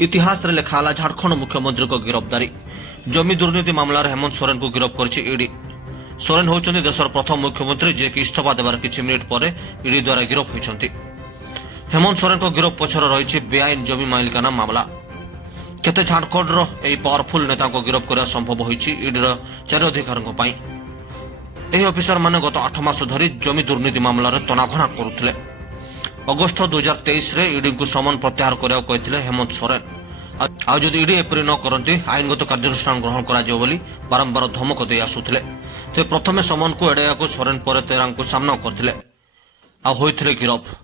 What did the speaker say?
इतिहास लेखाला झारखंड मुख्यमंत्री को गिरफ्तारी जमी दुर्नीति मामलार हेमंत सोरेन को गिरफ्त कर ईडी। सोरेन होउछन्ति देशर प्रथम मुख्यमंत्री जे कि इस्तीफा देवार किछि मिनिट पर ईडी द्वारा गिरफ्त होइछन्ति। हेमंत सोरेन को गिरफ्त पछर रहिछि बेआईन जमी मालिकाना मामला। केते झारखंडर एही पावरफुल नेता को गिरफ्त करा संभव होइछि ईडीर 4 अधिकारीଙ୍କ ପାଇଁ। एही ऑफिसर माने गत 8 मास धरि जमी दुर्नीति मामलार तनाघना करुथिले। अगस्त 2023 रे ईडी को समन प्रत्याहार करिया कहिथिले हेमंत सोरेन। आ जदि ईडी एपरि न करन्ति आईनगत कार्यानुष्ठान ग्रहण करा जिवो बोली बारंबार धमक देई आसुथिले। ते प्रथमे समन को एडाया को सोरेन पर तेरांग को सामना करथिले आ होइथिले गिरफ्त।